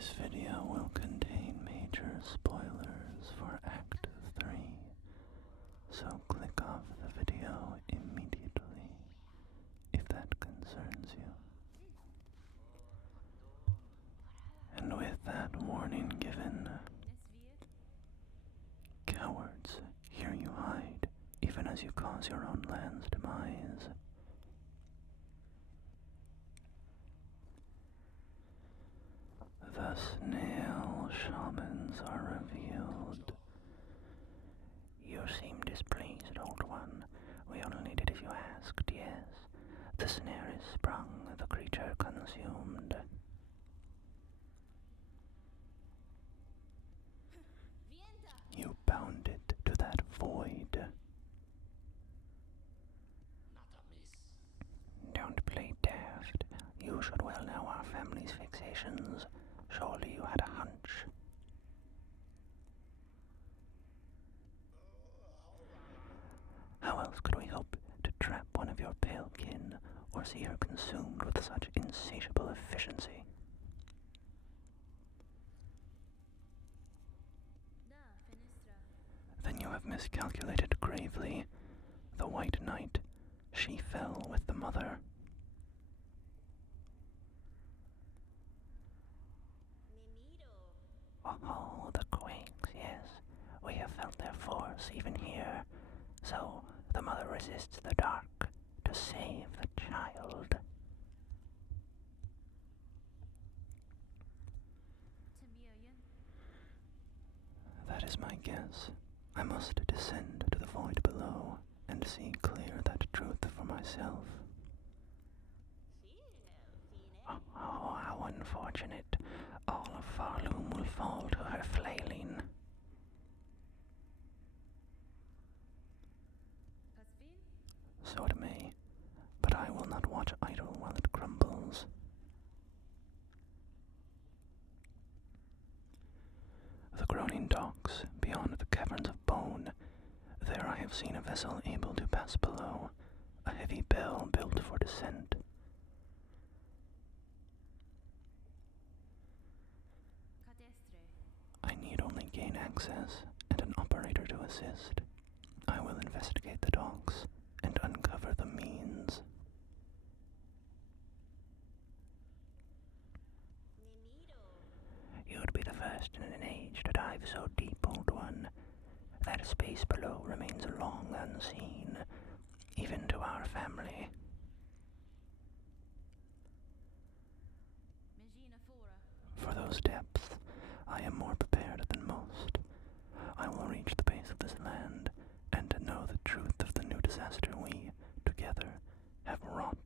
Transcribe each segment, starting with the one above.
This video will contain major spoilers for Act 3, so click off the video immediately if that concerns you. And with that warning given, cowards, here you hide, even as you cause your own land's demise. The snail shamans are revealed. You seem displeased, old one. We only did as you asked, yes. The snare is sprung, the creature consumed. You bound it to that void. Don't play daft. You should well know our family's fixations. Surely you had a hunch. How else could we hope to trap one of your pale kin, or see her consumed with such insatiable efficiency? Then you have miscalculated gravely. The White Knight, she fell with the mother. Oh, the quakes, yes. We have felt their force even here. So, the mother resists the dark to save the child. That is my guess. I must descend to the void below and see clear that truth for myself. Oh, how unfortunate. All of Pharloom will fall to her flailing. So it may, but I will not watch idle while it crumbles. The groaning docks, beyond the caverns of bone. There I have seen a vessel able to pass below, a heavy bell built for descent. I need only gain access and an operator to assist. I will investigate the docks and uncover the means. You'd be the first in an age to dive so deep, old one. That space below remains long unseen, even to our family. For those depths, I am more prepared than most. I will reach the base of this land and know the truth of the new disaster we, together, have wrought.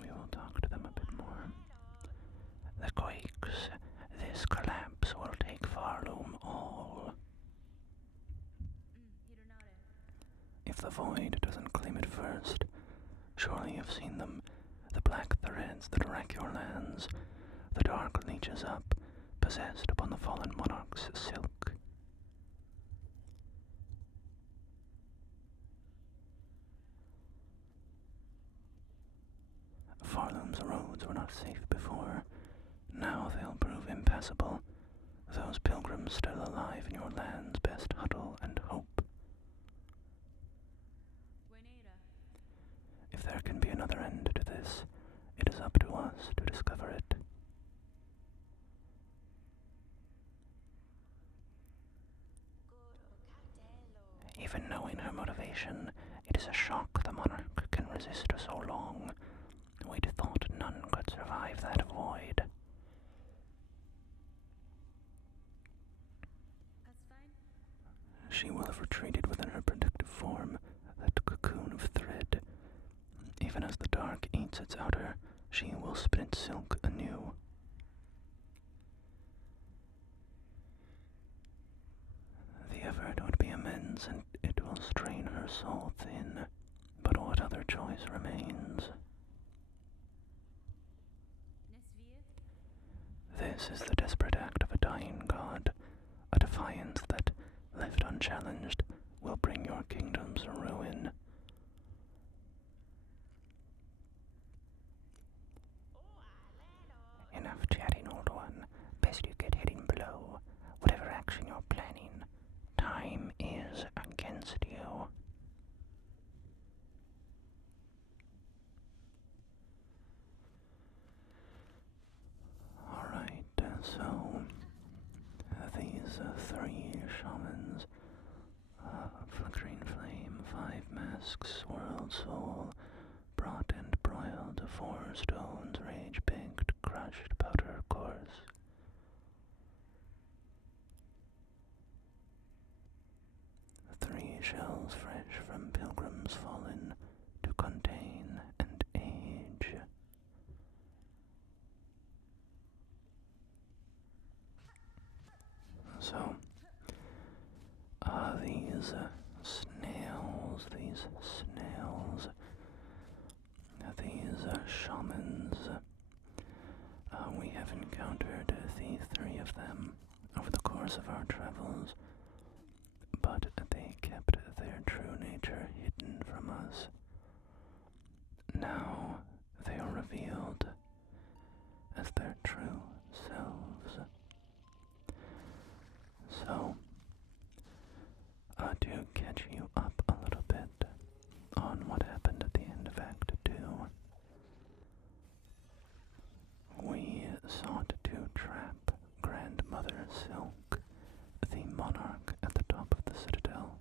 We will talk to them a bit more. The quakes, this collapse will take Pharloom all. If the void doesn't claim it first, surely you've seen them, the black threads that rack your lands, the dark leeches up, possessed upon the fallen monarch's silk. Pharloom's roads were not safe before. Now they'll prove impassable. Those pilgrims still alive in your land's best huddle and hope. If there can be another end to this, it is up to us to discover it. Even knowing her motivation, it is a shock the monarch can resist so long. We'd thought none could survive that void. She will have retreated within her protective form, that cocoon of thread. Even as the dark eats its outer, she will split silk anew. The effort would be immense, and it will strain her soul thin, but what other choice remains? This is the desperate act of a dying god, a defiance that, left unchallenged, will bring your kingdom's ruin. shells fresh from pilgrims fallen to contain and age. So, these snails, these shamans, we have encountered the three of them over the course of our travels, but they kept their true nature hidden from us. Now they are revealed as their true selves. So, to catch you up a little bit on what happened at the end of Act 2, we sought to trap Grandmother Silk, the monarch at the top of the citadel.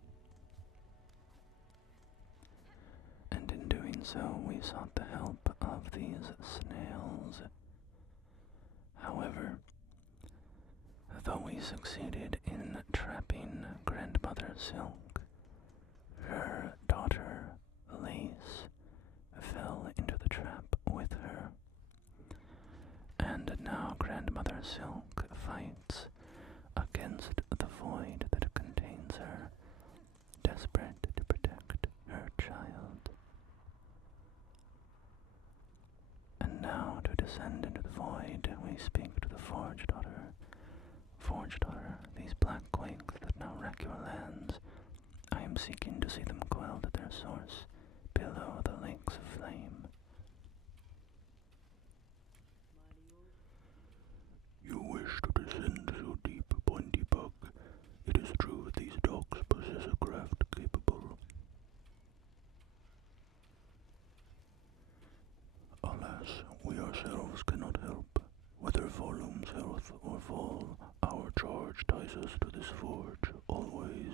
And in doing so, we sought the help of these snails. However, though we succeeded in trapping Grandmother Silk, her daughter, Lace, fell into the trap with her. And now Grandmother Silk fights against the void that contains her, desperate to protect her child. And now, to descend into the void, we speak to the Forge Daughter. Forge Daughter, these black quakes that now wreck your lands, I am seeking to see them quelled at their source, below the lakes of flame. You wish to descend so deep, Pointy Bug. It is true these dogs possess a craft capable. Alas, we ourselves cannot help. Whether Pharloom's health or fall, our charge ties us to this forge, always.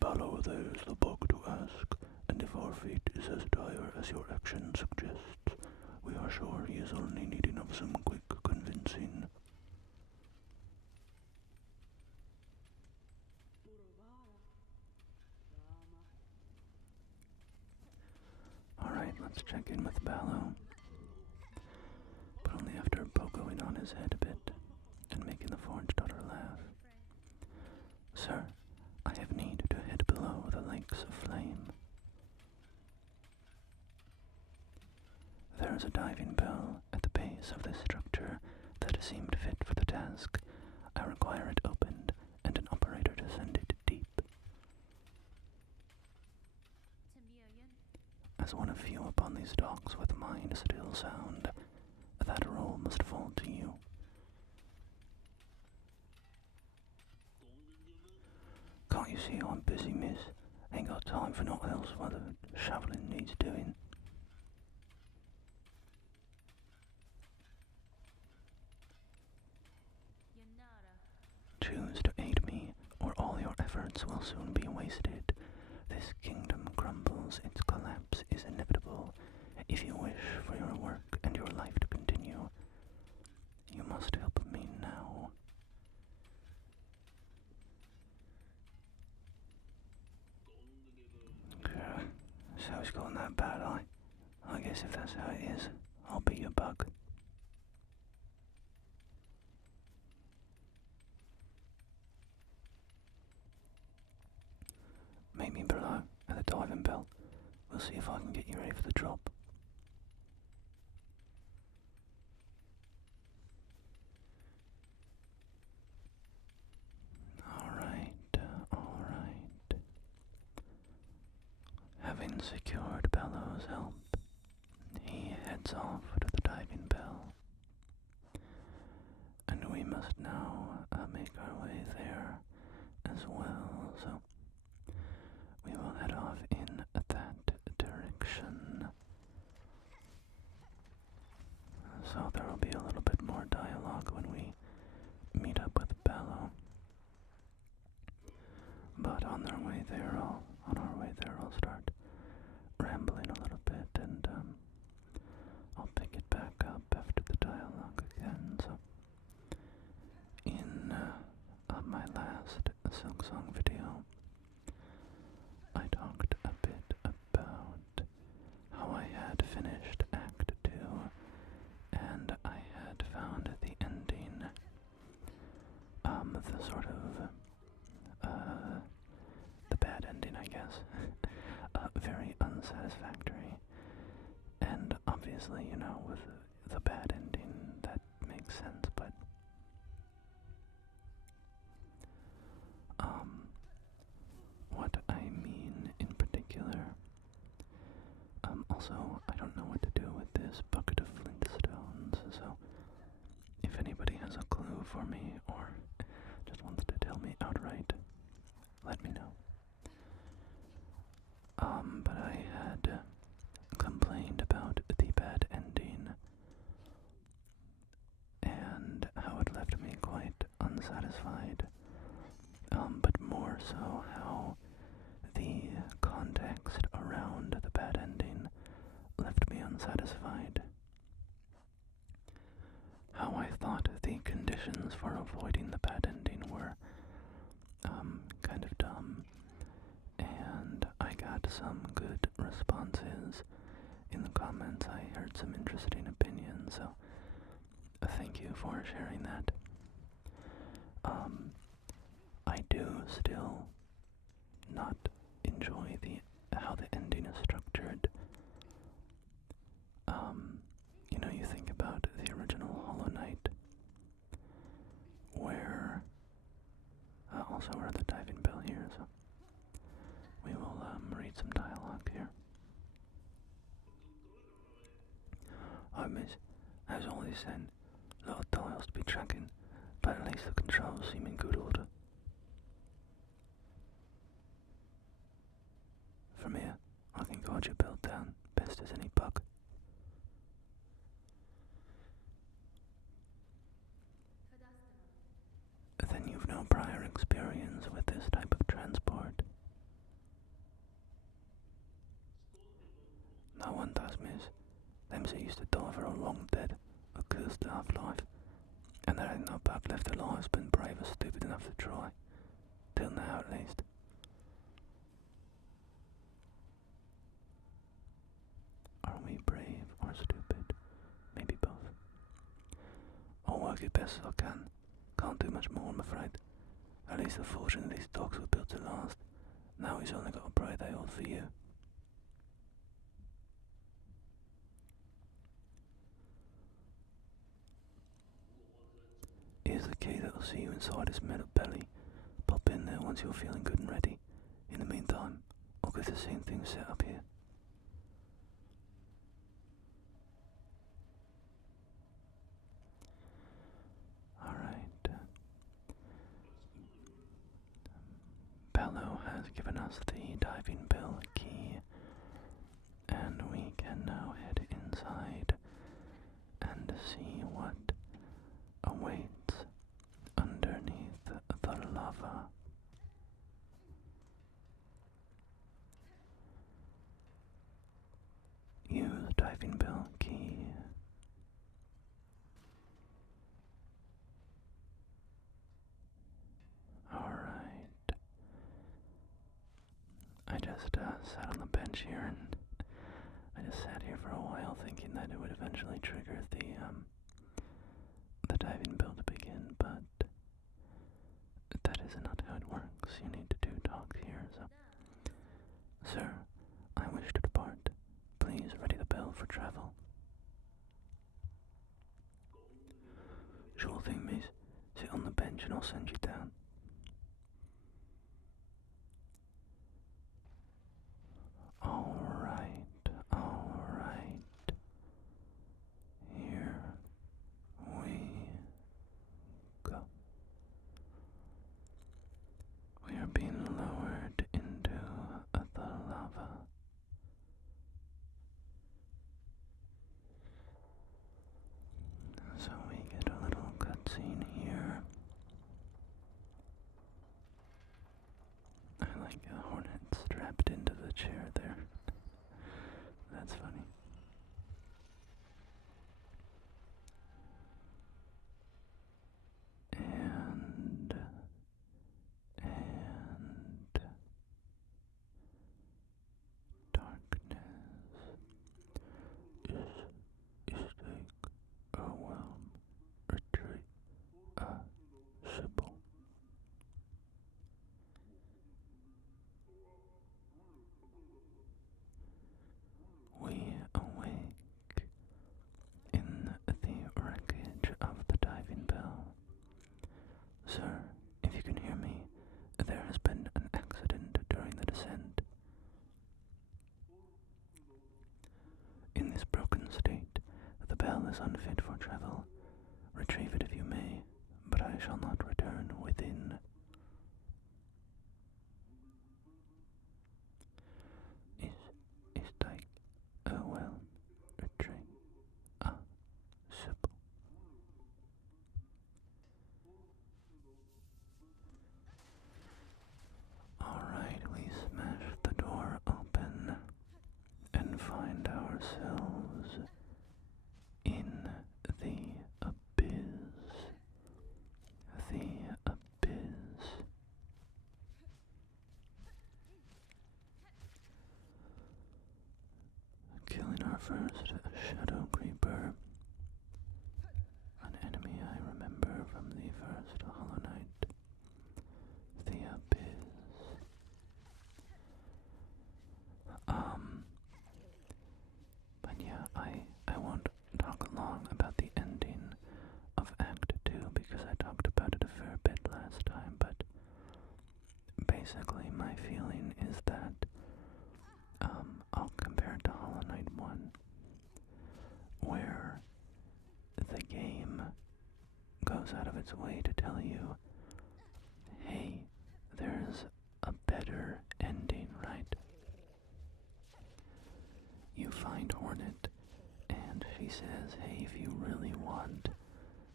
Balor there is the bug to ask, and if our fate is as dire as your action suggests, we are sure he is only needing of some quick convincing. Alright, let's check in with Balor. But only after pogoing on his head a bit and making the Forge Daughter laugh. Sir, I have need to head below the lakes of flame. There is a diving bell at the base of this structure that seemed fit for the task. I require it opened and an operator to send it deep. As one of few upon these docks with mind still sound, that role must fall to you. Can't you see I'm busy, miss? Ain't got time for naught else while the shoveling needs doing. Choose to aid me, or all your efforts will soon be wasted. This kingdom crumbles, its collapse is inevitable. If you wish for your work and your life to continue, you must help me now. So it's gotten that bad, I guess if that's how it is, I'll be your bug. Meet me below at the diving bell. We'll see if I can get you ready for the drop. Alright. Having secured Bellow's help, he heads off to the diving bell. And we must now make our way there as well, so we will head off in that direction. So there will be a little bit more dialogue when we meet up with Bello. But on our way there, I'll start rambling a little bit, and I'll pick it back up after the dialogue again. So in my last Silksong video, I talked a bit about how I had finished Act 2 and I had found the ending, the sort of, the bad ending, I guess, very unsatisfactory. And obviously, you know, with the bad ending, that makes sense, but what I mean in particular, also, I don't know what to do with this bucket of flintstones, so if anybody has a clue for me, or just wants to tell me outright, let me know. But I had complained about the bad ending, and how it left me quite unsatisfied, but more so how the context around the bad ending left me unsatisfied. How I thought the conditions for avoiding the bad ending were kind of dumb, and I got some good responses in the comments. I heard some interesting opinions, so thank you for sharing that. I do still not enjoy how the ending is structured. You know, you think about the original Hollow Knight, where also we're at the diving bell here, so we will read some dialogue here. Oh, miss, as always said, lot of dials to be tracking, but at least the controls seem in good order. From here, I can guard your belt down, best as any bug. Then you've no prior experience with this type of transport. No one does, miss. Them that used to die are all long dead, a cursed half-life, and there ain't no bug left alive's been brave or stupid enough to try. Till now, at least. Are we brave or stupid? Maybe both. I'll work it best as I can. Can't do much more, I'm afraid. At least the fortune of these dogs were built to last. Now he's only got to pray they hold for you. Here's the key that'll see you inside his metal belly. Pop in there once you're feeling good and ready. In the meantime, I'll get the same thing set up here. Alright. Palo has given us the diving bell key, and we can now head inside and see what awaits underneath the lava. Use diving bell key. Alright. I just sat on the bench here, and I just sat here for a while thinking that it would eventually trigger the diving bell to begin, but that is not how it works. You need to do talks here, so. Sir, I wish to depart. Please ready the bell for travel. Sure thing, miss. Sit on the bench and I'll send you down. Alright, alright. Here we go. We are being lowered into the lava. So we get a little cutscene here. shall not return within. Is like, oh well, retreat. Ah, simple. Alright, we smash the door open and find ourselves in the abyss. The abyss. Killing our first shadow creeper. An enemy I remember from the first Hollow Knight. The abyss. But yeah, I won't talk long about the ending of Act 2 because I talked about it a fair bit last time, but basically my feeling is that I'll compare it to Hollow Knight 1, where the game goes out of its way to tell you, hey, there's a better ending, right? You find Hornet, and she says, hey, if you really want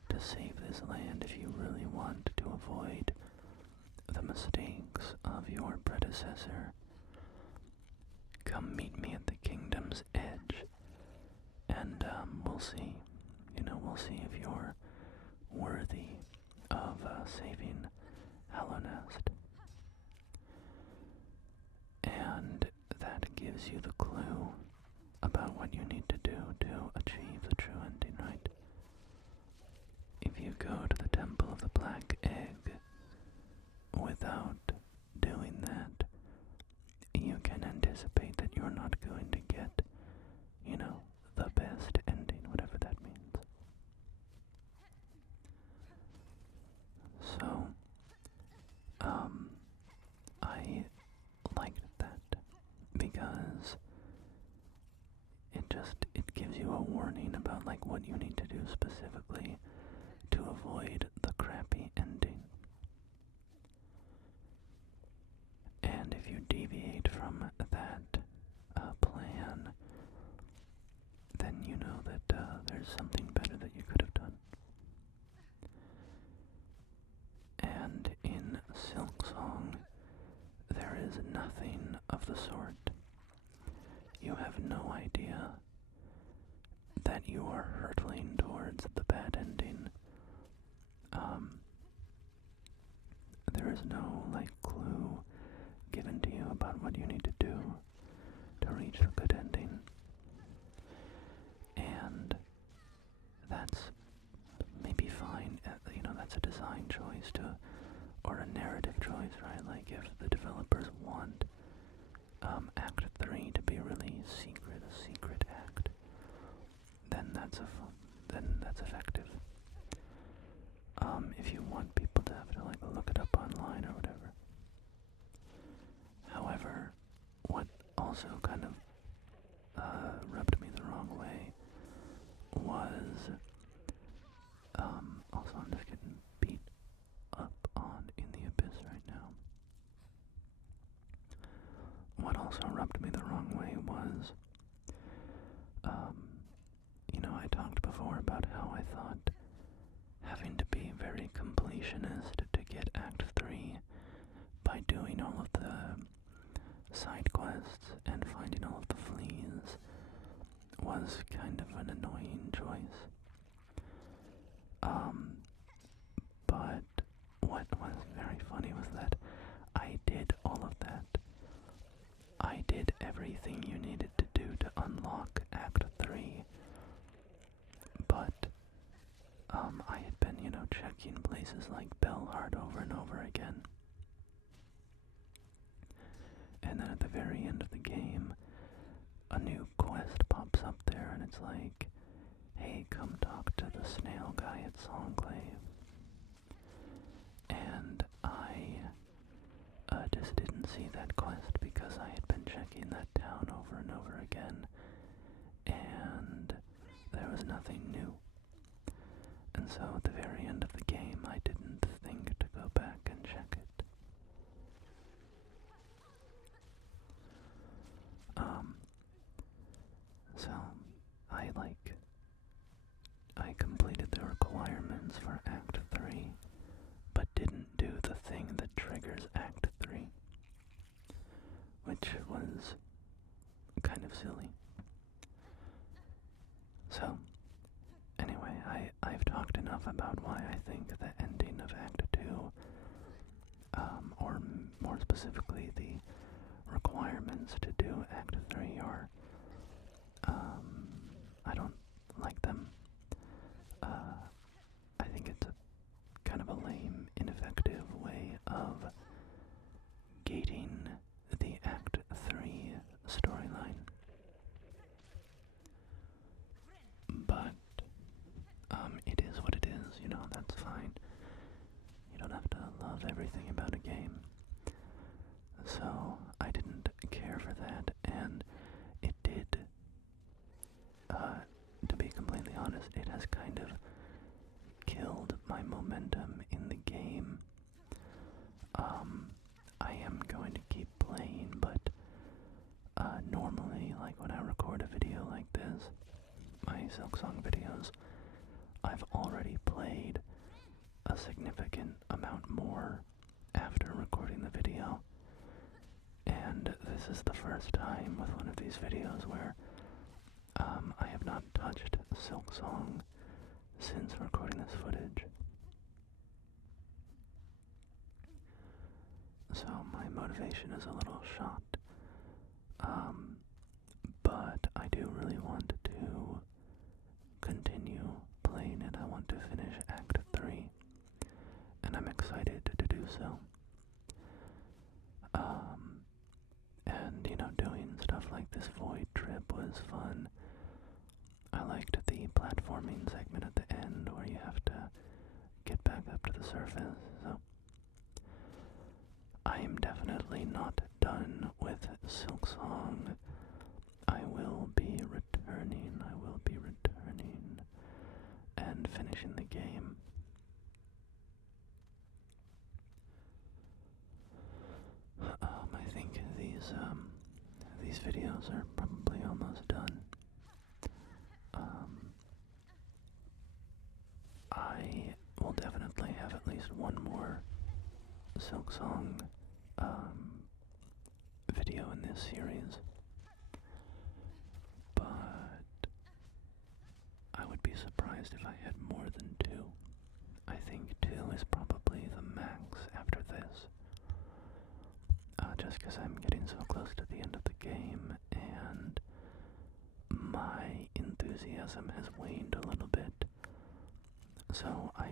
to save this land, if you really want to avoid the mistakes of your predecessor, come meet me at the kingdom's edge, and we'll see. We'll see if you're worthy of saving Hallownest. And that gives you the clue about what you need to do to achieve the true ending, right? If you go to the Temple of the Black Egg without doing that, you can anticipate that you're not going to get, the best ending, whatever that means. So, I liked that because it gives you a warning about what you need to do specifically to avoid the crappy ending. And if you deviate from that plan, then you know that there's something better that you could have done. And in Silksong, there is nothing of the sort. You have no idea that you are hurtling towards the bad ending. There is no, clue given to you about what you need to do to reach a good ending. And that's maybe fine. That's a design choice or a narrative choice, right? If the developers want Act 3 to be really a secret act, then that's effective. If you want people to have to look it up online or whatever. However, what also kind of rubbed me the wrong way was also I'm just getting beat up on in the abyss right now. What also rubbed me the wrong way was I talked before about how I thought having to be very completionist to get Act 3 by doing all of the side quests and finding all of the fleas was kind of an annoying choice. But what was very funny was that I did all of that. I did everything you needed to do to unlock Act 3. But I had been, checking places like Bellheart over and over again. And then at the very end of the game, a new quest pops up there, and it's like, hey, come talk to the snail guy at Songclave. And I just didn't see that quest because I had been checking that town over and over again, and there was nothing new. And so at the very end of the game, I didn't like this, my Silksong videos, I've already played a significant amount more after recording the video. And this is the first time with one of these videos where I have not touched Silksong since recording this footage. So my motivation is a little shot. But I do really want to continue playing it. I want to finish Act 3, and I'm excited to do so. And, doing stuff like this void trip was fun. I liked the platforming segment at the end where you have to get back up to the surface, so I am definitely not done with Silksong. I will be returning and finishing the game. I think these videos are probably almost done. I will definitely have at least one more Silksong video in this series, but I would be surprised if I had more than 2. I think 2 is probably the max after this. Just because I'm getting so close to the end of the game, and my enthusiasm has waned a little bit. So I,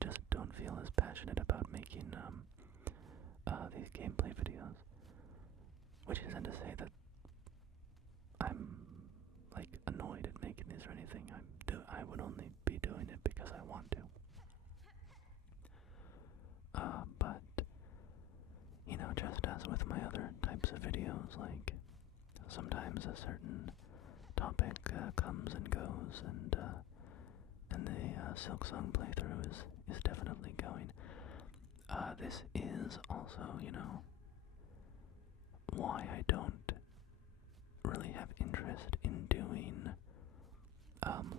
just don't feel as passionate about making these gameplay videos. Which isn't to say that I'm annoyed at making these or anything. I would only be doing it because I want to. But just as with my other types of videos, sometimes a certain topic comes and goes, and the Silksong playthrough is definitely going. This is also, why I don't really have interest in doing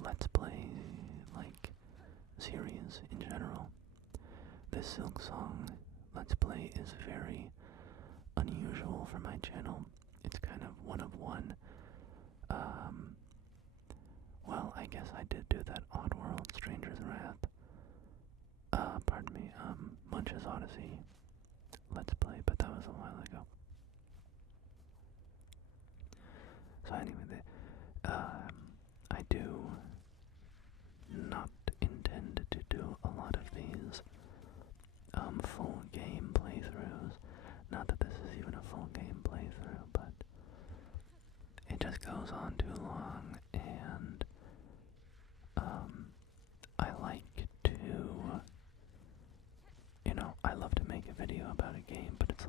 Let's Play, series in general. This Silksong Let's Play is very unusual for my channel. It's kind of one of one. Well, I guess I did do that Oddworld Stranger's Wrath. Munch's Odyssey Let's Play, but that was a while ago. So anyway, I do not intend to do a lot of these full game playthroughs. Not that this is even a full game playthrough, but it just goes on too long, and I like to, I love to make a video about a game, but it's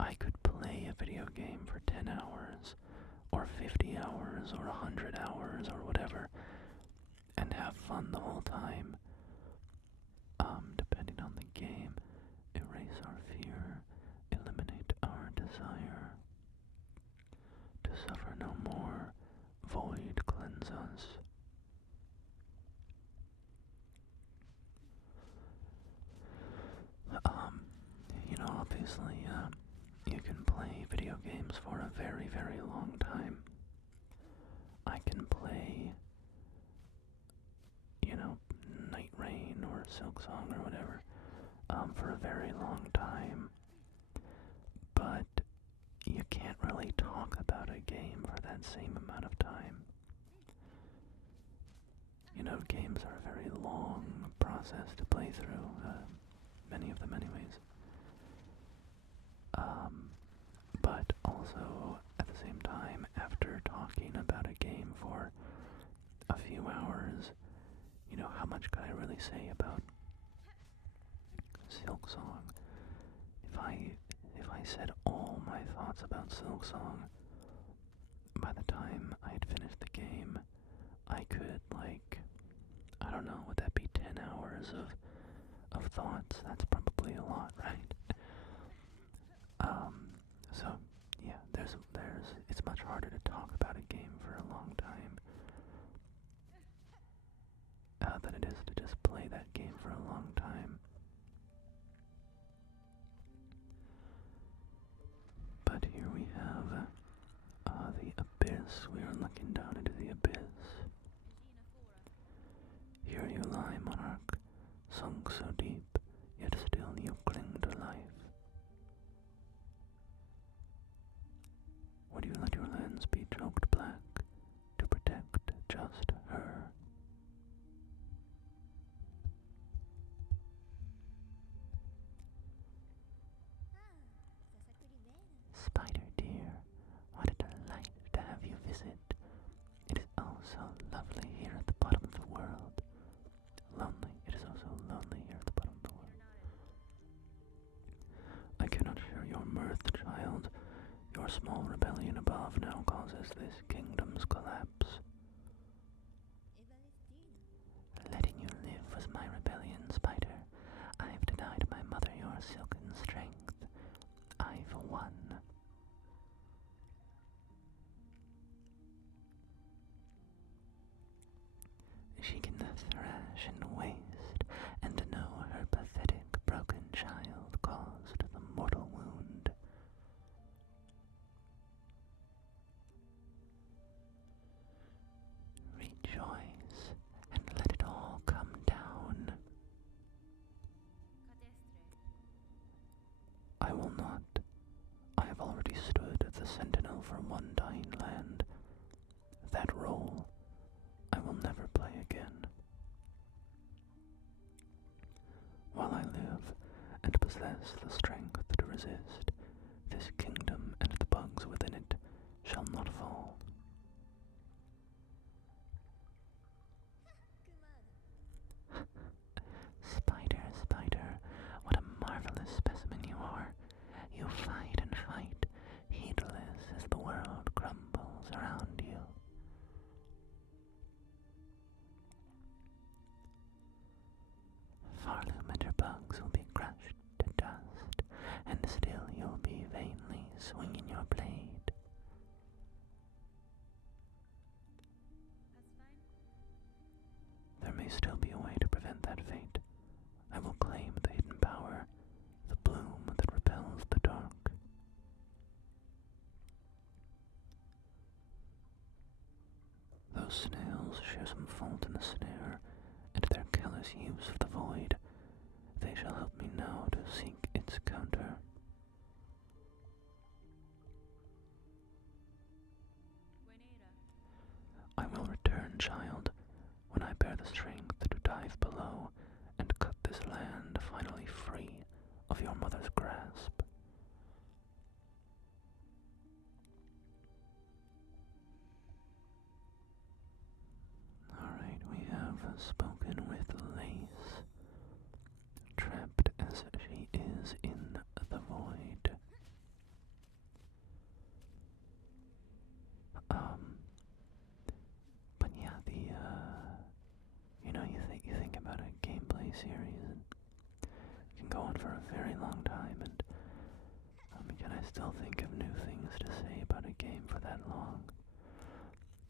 I could play a video game for 10 hours, or 50 hours, or 100 hours, or whatever, and have fun the whole time. Depending on the game, erase our fear, eliminate our desire, to suffer no more, void cleanse us. Obviously, you can play video games for a very, very long time. I can play, Night Rain or Silksong or whatever, for a very long time. But you can't really talk about a game for that same amount of time. Games are a very long process to play through, many of them anyways. But also, at the same time, after talking about a game for a few hours, how much could I really say about Silksong? If I said all my thoughts about Silksong, by the time I'd finished the game, I could, I don't know, would that be 10 hours of thoughts? That's probably a lot, right? So yeah, monarch, sunk so deep, yet still you cling to life. Would you let your lands be choked black to protect just her? Spider dear, what a delight to have you visit. It is oh so lovely here at the bottom of the world. Lonely, it is oh so lonely here at the bottom of the world. I cannot share your mirth, child. Your small rebellion above now causes this kingdom's collapse. Letting you live was my rebellion, Spider. I've denied my mother your silken strength. I've won. She can thrash and waste, and know her pathetic broken child caused the mortal wound. Rejoice, and let it all come down. I will not. I have already stood as the sentinel for one dying land. That role I will never play again. While I live and possess the strength to resist, this kingdom and the bugs within it shall not fall. Spider, spider, what a marvelous specimen you are. You fight and fight, heedless as the world crumbles around you. Pharloom and her bugs will be crushed to dust, and still you'll be vainly swinging your blade. There may still be a way to prevent that fate. I will claim the hidden power, the bloom that repels the dark. Those snails share some fault in the snare, and their careless use of the void. They shall help me now to seek its counter. I will return, child, when I bear the strength to dive below and cut this land finally free of your mother's grasp. Alright, we have spoken with Lace, trapped as she is in the void. But yeah, you think about a gameplay series, and it can go on for a very long time, and can I still think of new things to say about a game for that long?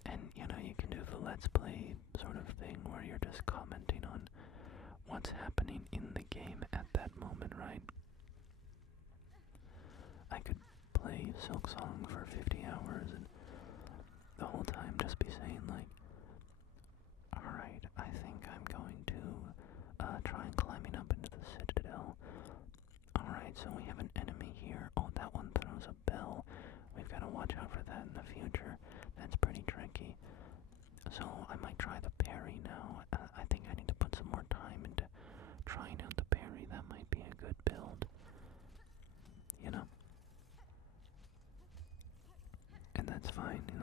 And you can do the let's play sort of thing where you're just commenting on what's happening in the game at that moment, right? I could play Silksong for 50 hours and the whole time just be saying like, alright, I think I'm going to try climbing up into the citadel. Alright, so we have an enemy here. Oh, that one throws a bell. We've got to watch out for that in the future. That's pretty tricky. So I might try the parry now. I think I need to put some more time into trying out the parry. That might be a good build. And that's fine, if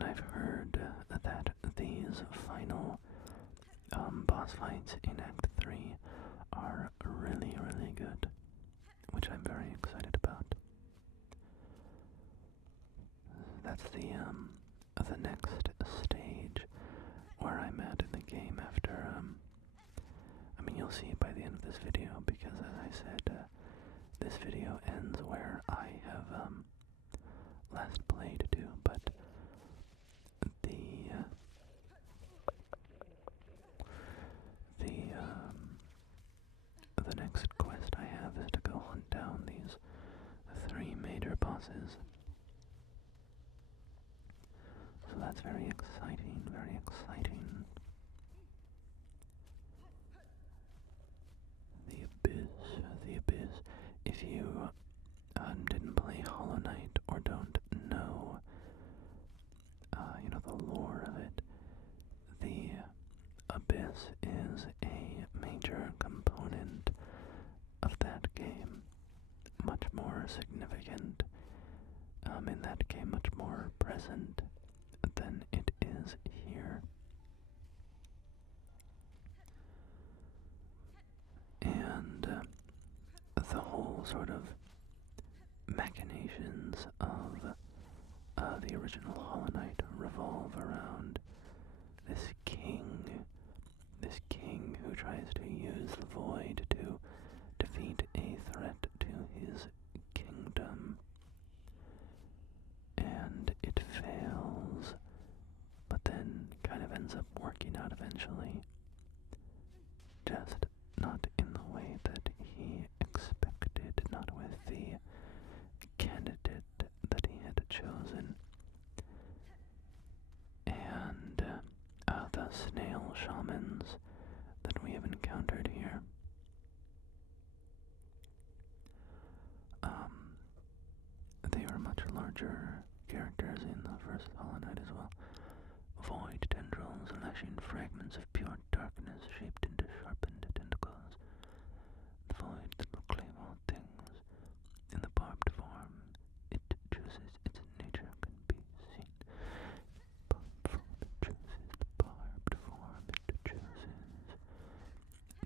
And I've heard that these final boss fights in Act 3 are really, really good, which I'm very excited about. That's the next stage where I'm at in the game after, I mean, you'll see by the end of this video, because as I said, this video ends where I have, last played to, but the next quest I have is to go hunt down these 3 major bosses. So that's very exciting, very exciting. The Abyss. If you didn't play Hollow Knight or don't know, the lore of it, the Abyss is a major component of that game. Much more significant in that game, much more present than it is here. And the whole sort of machinations of the original Hollow Knight revolve around this king who tries to use the void to defeat a threat to his kingdom. And it fails, but then kind of ends up working out eventually. Just not in the way that he expected, not with the candidate that he had chosen. And the snail shamans that we have encountered here, they are much larger characters in the first Hollow Knight as well. Void tendrils lashing fragments of pure darkness shaped into sharpened tentacles. The void that will claim all things. In the barbed form it chooses, its nature can be seen. Barbed form it chooses, the barbed form it chooses.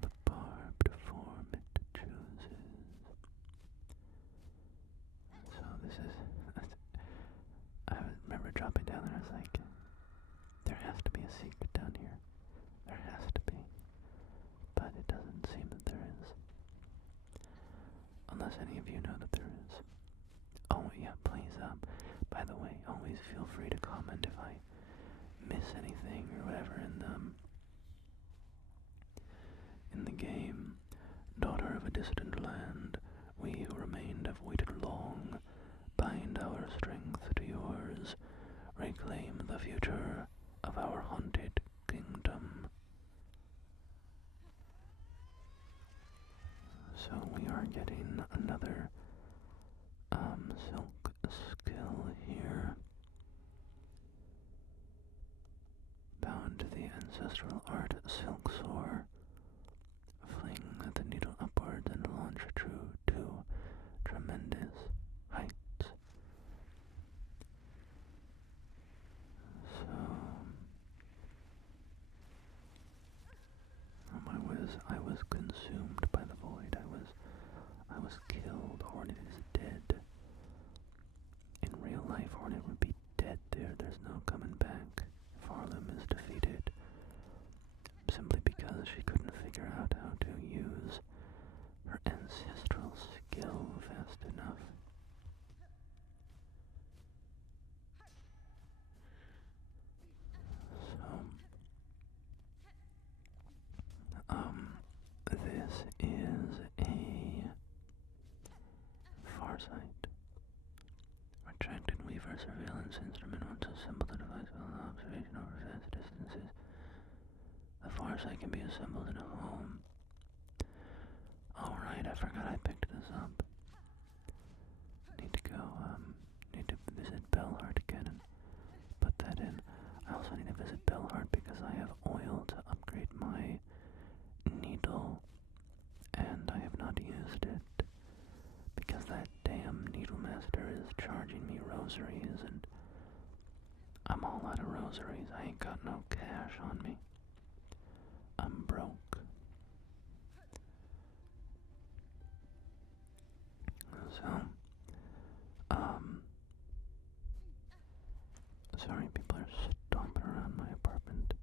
The barbed form it chooses. So this is, I remember dropping down there, I was like, there has to be a secret down here. There has to be. But it doesn't seem that there is. Unless any of you know that there is. Oh yeah, please, by the way, always feel free to comment if I miss anything or whatever in the game. Daughter of a distant land, we who remained have waited long. Bind our strength to yours. Reclaim the future of our haunted kingdom. So we are getting another silk skill here. Bound to the ancestral art silk soar. Fling the needle upwards and launch true to tremendous heights. So I was consumed by the void. I was killed. Hornet is dead. In real life, Hornet would be dead there. There's no coming back. Pharloom is defeated simply because she couldn't figure out how to use her ancestral skill fast enough. So, this is a Farsight. Retracted Weaver surveillance instrument once assembled the device will allow observation over vast distances. The Farsight can be assembled in a home. Alright, I forgot I picked this up. Need to go, need to visit Belhart again and put that in. I also need to visit Belhart because I have oil to upgrade my needle, and I have not used it because that damn needle master is charging me rosaries, and I'm all lot of rosaries. I ain't got no cash on me. I'm broke. So, sorry, people are stomping around my apartment.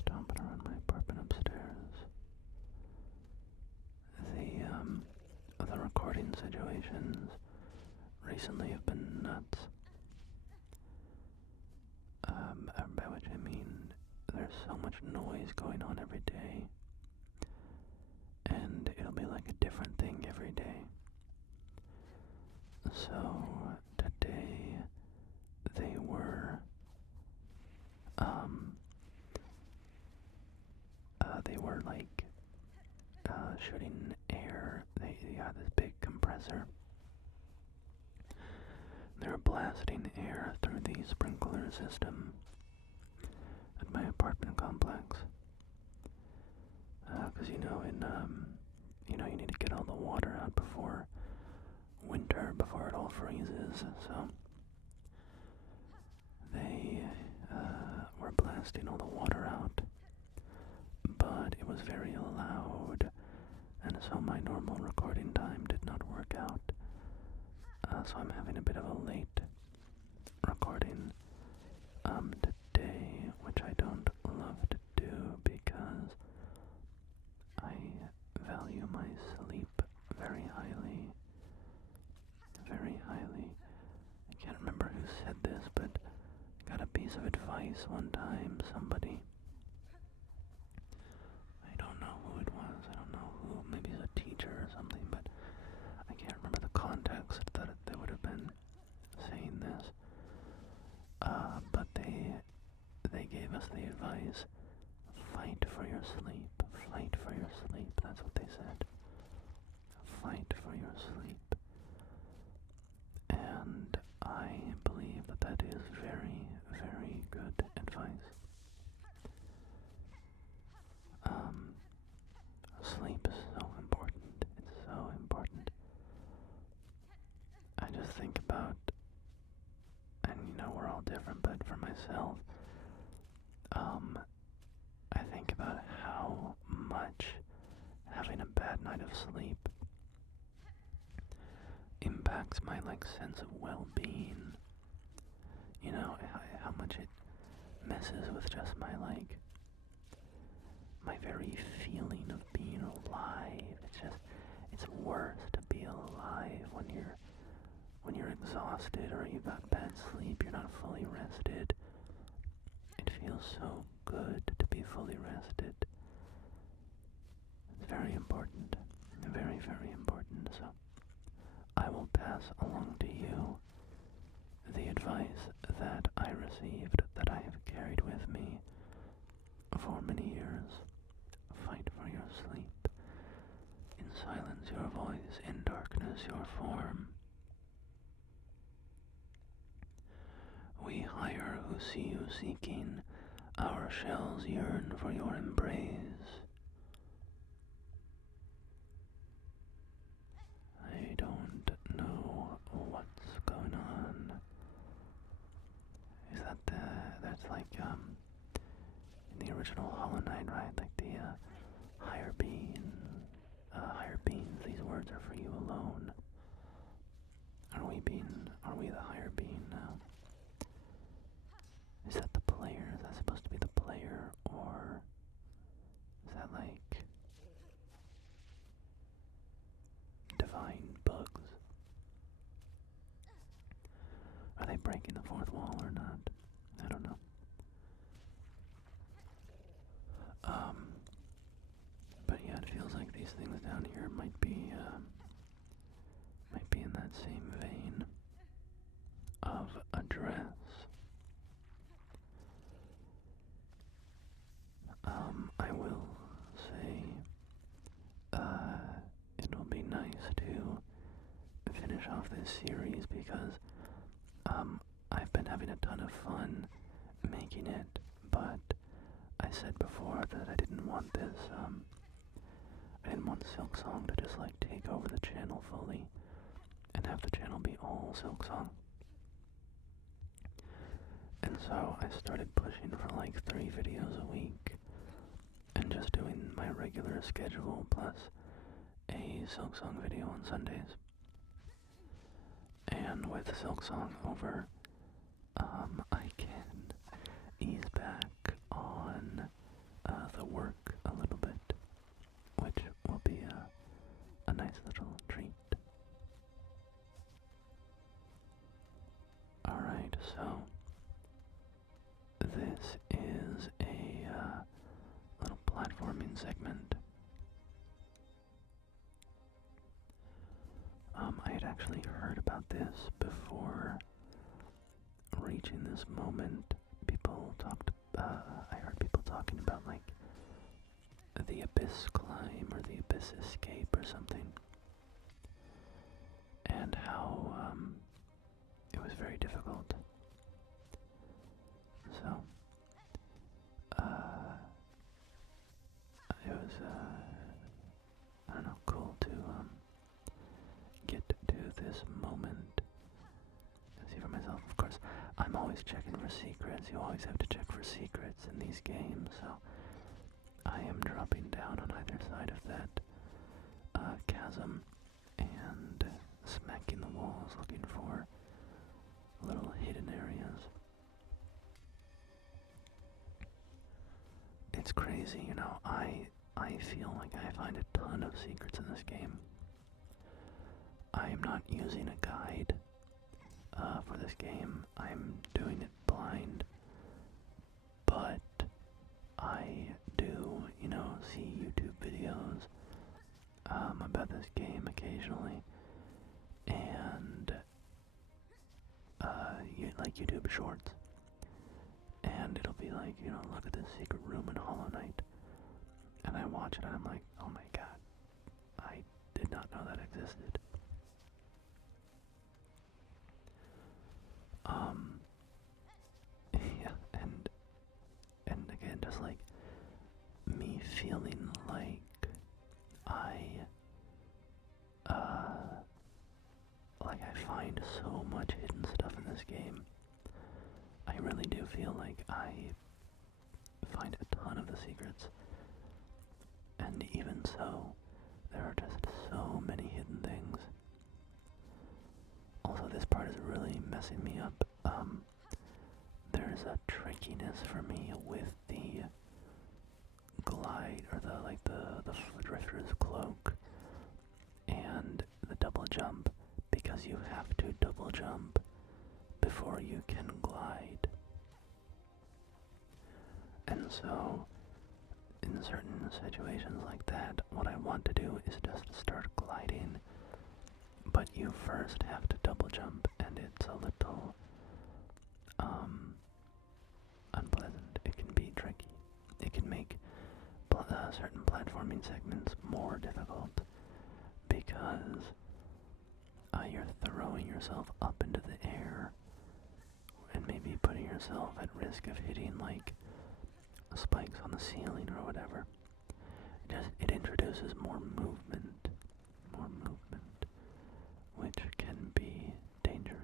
Stomping around my apartment upstairs. The recording situations recently have been nuts. By which I mean there's so much noise going on every day, and it'll be like a different thing every day. So today they were like shooting air. They got this big compressor. They were blasting air through the sprinkler system at my apartment complex. Because you need to get all the water out before winter, before it all freezes. So they were blasting all the water out, but it was very loud, and so my normal recording time did not work out. So I'm having a bit of a late recording today, which I don't love to do because I value my sleep very highly. Very highly. I can't remember who said this, but I got a piece of advice one time. Somebody, I don't know who it was. I don't know who. Maybe it's a teacher or something, but I can't remember the context that they would have been saying this. But they gave us the advice: fight for your sleep. Fight for your sleep. That's what they said. Fight for your sleep. And I believe that that is very, very good advice. Sleep is so important. It's so important. I just think about, and we're all different, but for myself, I think about how much having a bad night of sleep impacts my sense of well-being. How much it messes with just my very feeling of being alive. It's worse to be alive when you're exhausted or you got bad sleep, you're not fully rested. It feels so good to be fully rested. It's very important. Very, very important. So I will pass along to you the advice that I received, that I have carried with me for many years. Fight for your sleep. In silence your voice, in darkness your form. We hire who see you seeking, our shells yearn for your embrace. I don't know what's going on. Is that's like in the original Hollow Knight, right? Like the higher beings, these words are for you alone. Are we the higher being now? Is that the player? Is that supposed to be the player, or is that like divine bugs? Are they breaking the fourth wall or not? I don't know. But yeah, it feels like these things down here might be in that same vein of address. I will say, it'll be nice to finish off this series because, I've been having a ton of fun making it, but I said before that I didn't want this, I didn't want Silksong to just take over the channel fully and have the channel be all Silksong. so I started pushing for like 3 videos a week and just doing my regular schedule plus a Silksong video on Sundays. And with Silksong over, I can ease back on the work a little bit, which will be a nice little treat. Alright, so this is a little platforming segment. I had actually heard about this before reaching this moment. I heard people talking about like the abyss climb or the abyss escape or something, and how it was very difficult. So, it was, I don't know, cool to get to this moment and see for myself. Of course, I'm always checking for secrets. You always have to check for secrets in these games, so I am dropping down on either side of that chasm and smacking the walls looking for little hidden areas. It's crazy, you know, I feel like I find a ton of secrets in this game. I am not using a guide for this game. I'm doing it blind, but I do, you know, see YouTube videos about this game occasionally, and like YouTube Shorts, and it'll be like, you know, look at this secret room in Hollow Knight, and I watch it and I'm like, oh my god, I did not know that existed. Yeah, and again, just like me feeling like I find so much hidden stuff in this game. I really do feel like I find a ton of the secrets, and even so, there are just so many hidden things. Also, this part is really messing me up. There's a trickiness for me with the glide, or the drifter's cloak, and the double jump, because you have to double jump before you can glide. And so, in certain situations like that, what I want to do is just start gliding, but you first have to double jump, and it's a little unpleasant. It can be tricky. It can make certain platforming segments more difficult because you're throwing yourself up into the air and maybe putting yourself at risk of hitting like spikes on the ceiling or whatever. It introduces more movement, which can be dangerous.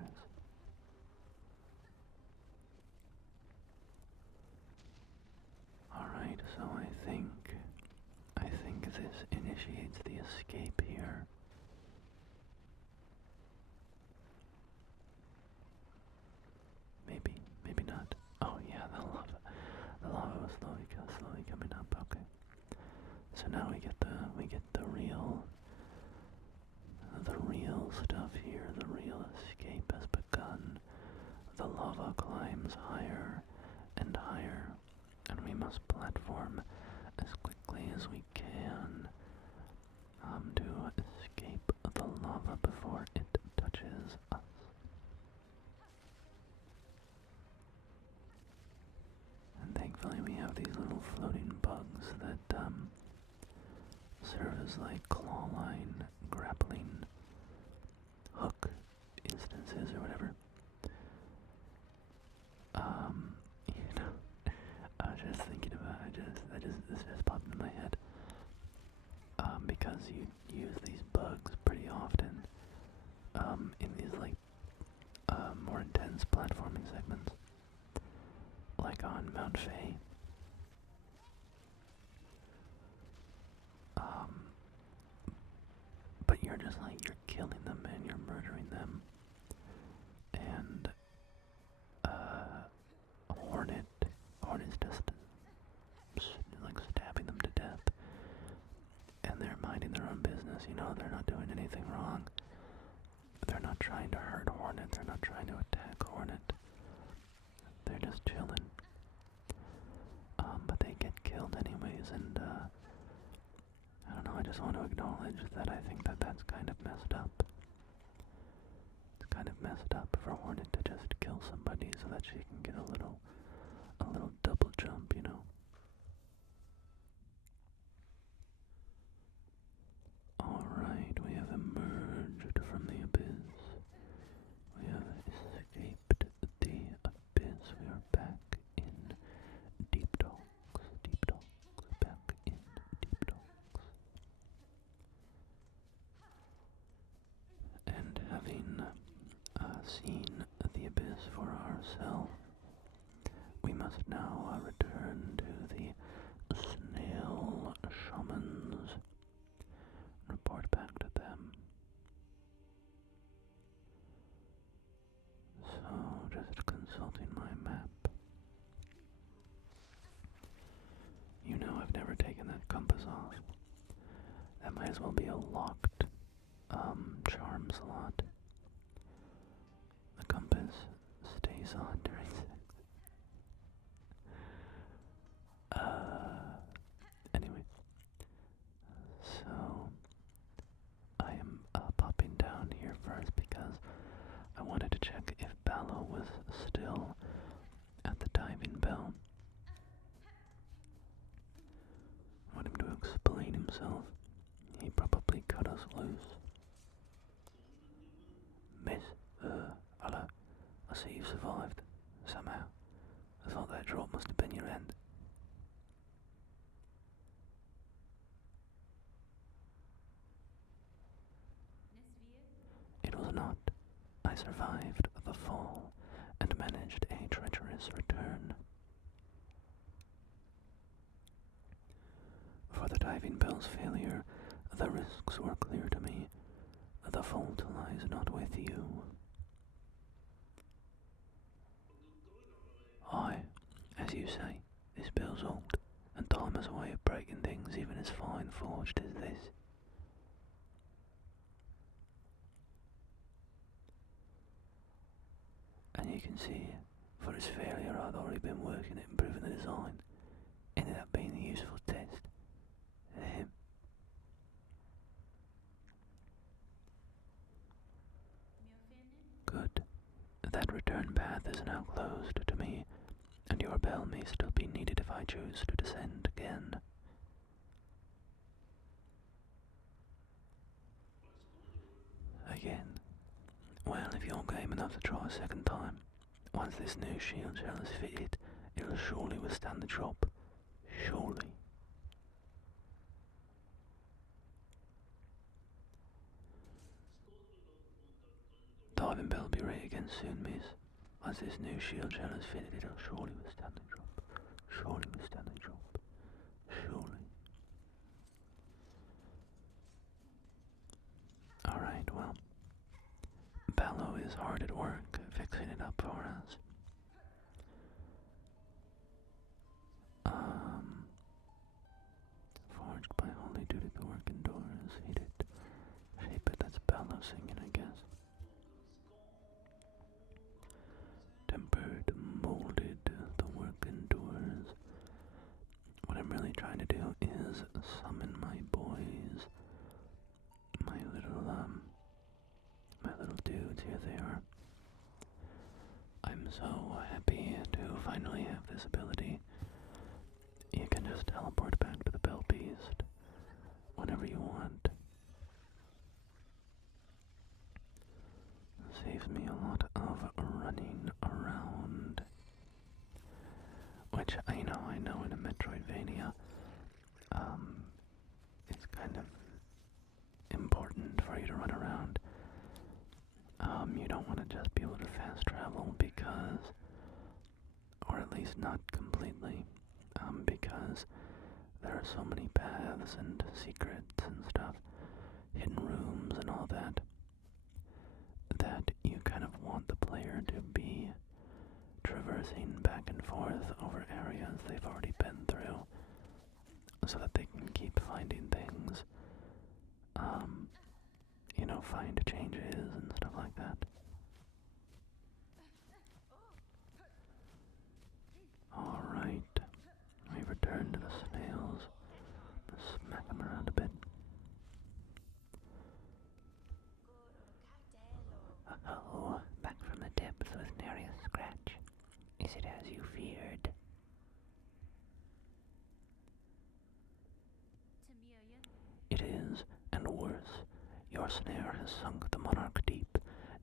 Alright, so I think this initiates the escape here. Maybe not. Oh yeah, the lava was slowly coming up. Okay. So now we get the real stuff here. The real escape has begun. The lava climbs higher and higher, and we must platform as quickly as we can to escape the lava before it touches us. And thankfully we have these little floating bugs that serve as like claw line grappling hook instances or whatever. You know, I was just thinking about this just popped into my head. Because you use these bugs pretty often in these like more intense platforming segments. on Mount Faye. But you're just like, you're killing them and you're murdering them. And, Hornet's just, like, stabbing them to death. And they're minding their own business, you know, they're not doing anything wrong. They're not trying to hurt Hornet, they're not trying to attack Hornet. They're just chilling. But they get killed anyways, and, I don't know, I just want to acknowledge that I think that that's kind of messed up. It's kind of messed up for Hornet to just kill somebody so that she can get a little double jump, you know? Alright, we have emerged from the abyss. We have escaped the abyss. We are back in Deep Talks. Deep Talks. Back in Deep Talks. And having seen the abyss for ourselves, we must now return to the snail shamans. Report back to them. So, just consulting my map. You know I've never taken that compass off. That might as well be a locked charm slot. The compass stays on during sex. Anyway. So, I am popping down here first because I wanted to check if Ballo was still at the diving bell. I want him to explain himself. He probably cut us loose. Miss, hello. I see you survived. Somehow. I thought that drop must have been your end. It was not. I survived the fall and managed a treacherous return. For the diving bell's failure, the risks were clear to me. The fault lies not with you. Aye, as you say, this bell's old, and time has a way of breaking things even as fine forged as this. And you can see, for its failure I'd already been working at improving the design. Ended up being a useful test. Good. That return path is now closed to me, and your bell may still be needed if I choose to descend again. Again? Well, if you're game enough to try a second time, once this new shield shell is fitted, it'll surely withstand the drop. Surely. Diving bell will be ready again soon, miss. Once this new shield shell is fitted, it'll surely withstand the drop. Surely withstand the drop. Surely. Alright, well. Ballo is hard at work fixing it up for us. Forged by holy duty the work endures, heated. Shape it, that's Ballo singing, I guess. Tempered, molded, the work endures. What I'm really trying to do is summon my boys. My little dudes, here they are. I'm so happy to finally have this ability. You can just teleport back to the Bell Beast whenever you want. Saves me a lot of running around. Which I know in a Metroidvania, it's kind of important for you to run around. You don't want to just be able to fast travel because, or at least not completely lately, because there are so many paths and secrets and stuff, hidden rooms and all that, that you kind of want the player to be traversing back and forth over areas they've already been through, so that they can keep finding things, find changes and stuff like that. Alright, we return to the snails. Smack them around a bit. Oh, back from the depths with nary a scratch. Is it as you feared? It is, and worse. Your snare has sunk the monarch deep,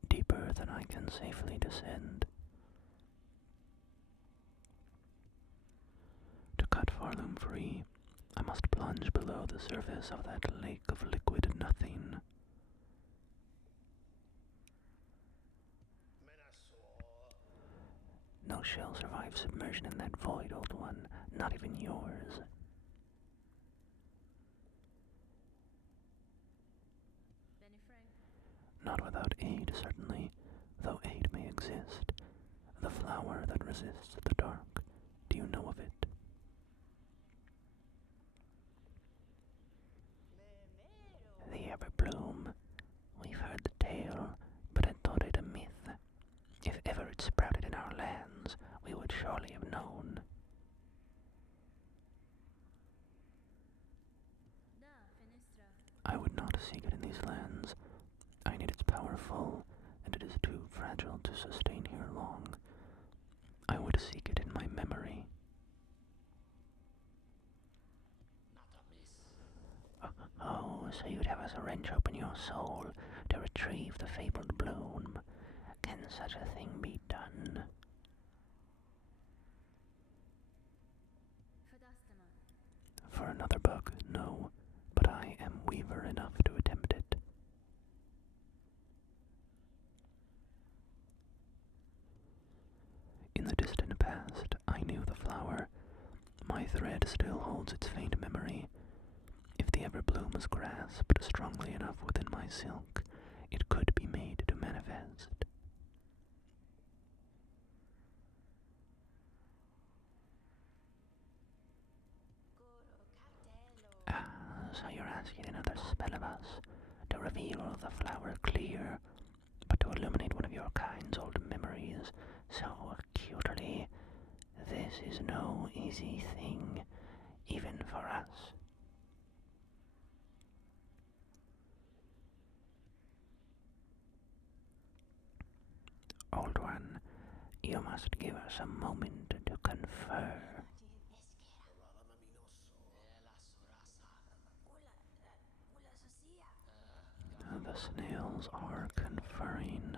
deeper than I can safely descend. To cut Pharloom free, I must plunge below the surface of that lake of liquid nothing. No shell survives submersion in that void, old one, not even yours. Not without aid, certainly, though aid may exist. The flower that resists the dark. Do you know of it? The Everbloom. We've heard the tale, but had thought it a myth. If ever it sprouted in our lands, we would surely have known. I would not seek it in these lands. I need its power full, and it is too fragile to sustain here long. I would seek it in my memory. Oh, so you'd have us wrench open your soul to retrieve the fabled bloom. Can such a thing be done? For another bug, no, but I am weaver enough to attempt it. In the distant past, I knew the flower. My thread still holds its faint memory. If the Everbloom is grasped strongly enough within my silk, it could be made to manifest. So you're asking another spell of us, to reveal the flower clear, but to illuminate one of your kind's old memories so acutely. This is no easy thing, even for us. Old one, you must give us a moment to confer. The snails are conferring.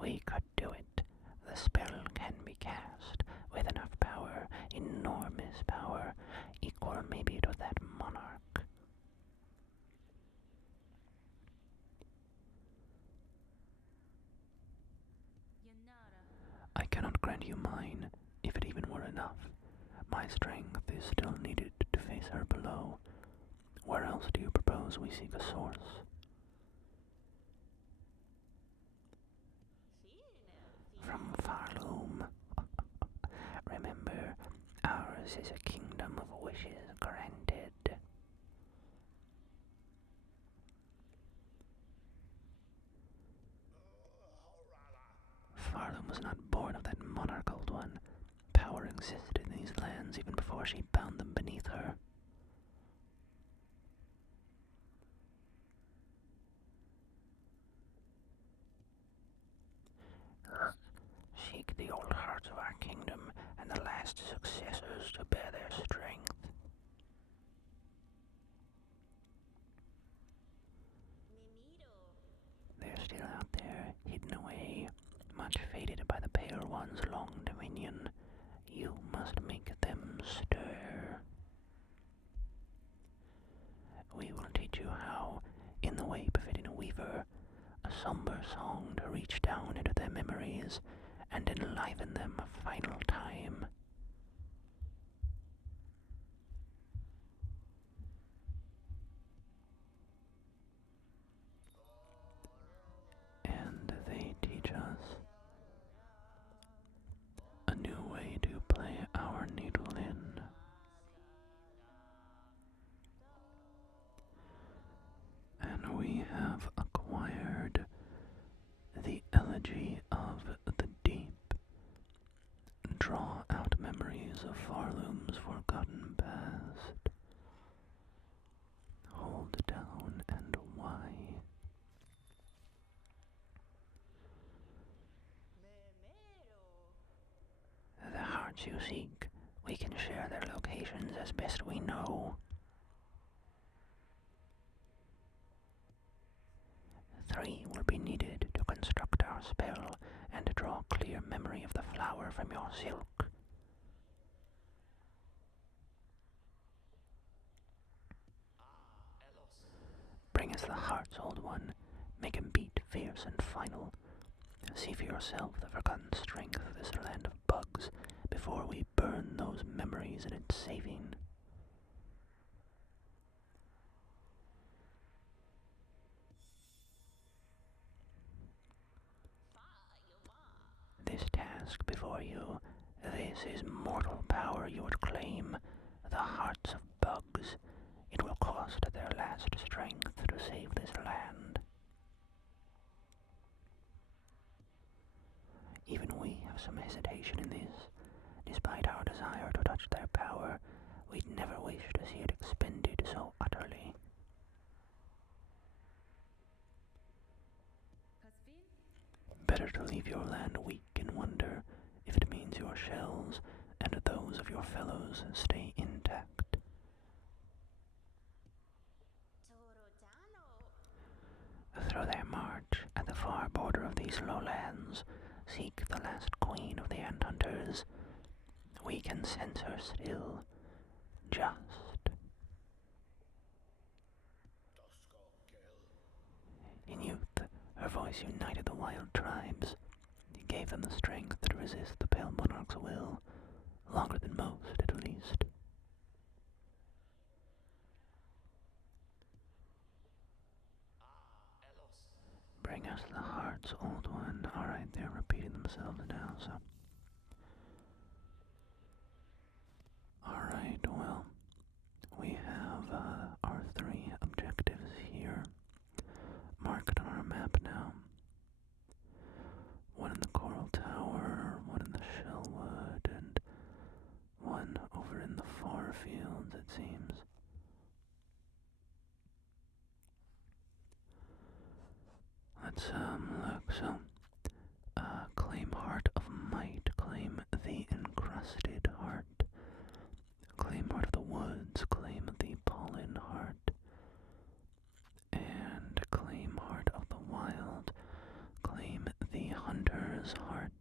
We could do it. The spell can be cast with enough power, enormous power, equal maybe to that monarch. I cannot grant you mine, if it even were enough. My strength is still needed to face her below. Where else do you propose we seek a source? From Pharloom. Remember, ours is a kingdom of wishes granted. Pharloom was not born of that monarch, old one. Power existed in these lands even before she bound them beneath her. Seek the old hearts of our kingdom and the last successors to bear their strength. They're still out there, hidden away, much faded by the Pale One's long dominion. You must make them stir. We will teach you how, in the way befitting a weaver, a somber song to reach down into their memories and enliven them a final time. And they teach us a new way to play our needle in. And we have acquired the elegy of the deep. Draw out memories of Pharloom's forgotten past. Hold down and why. The hearts you seek, we can share their locations as best we know. 3 will be needed to construct our spell and to draw clear memory of the flower from your silk. Bring us the hearts, old one. Make him beat fierce and final. See for yourself the forgotten strength of this land of bugs before we burn those memories in its saving. This task before you, this is mortal power you would claim, the hearts of bugs. It will cost their last strength to save this land. Even we have some hesitation in this. Despite our desire to touch their power, we'd never wish to see it expended so utterly. Better to leave your land weak in wonder, if it means your shells and those of your fellows stay intact. Through their march at the far border of these lowlands, seek the last queen of the ant hunters. We can sense her still, just. In youth, her voice united the wild tribes. It gave them the strength to resist the pale monarch's will, longer than most, at least. Bring us the hearts, old one. Alright, they're repeating themselves now, so. Alright, well, we have our 3 objectives here marked on our map now. One in the Coral Tower, one in the Shellwood, and one over in the far fields, it seems. Let's look. So, claim Heart of Might, claim the Encrusted Heart, claim Heart of the Woods, claim the Pollen Heart, and claim Heart of the Wild, claim the Hunter's Heart.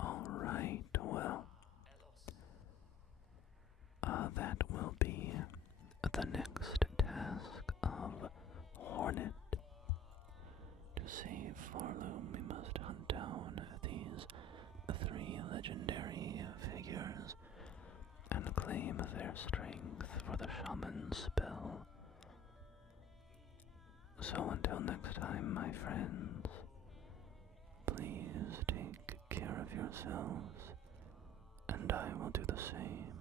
Alright, well, that will be the next task of Hornet. To save Pharloom, we must hunt down these 3 legendary figures and claim their strength for the shaman's spell. So until next time, my friends, please take care of yourselves, and I will do the same.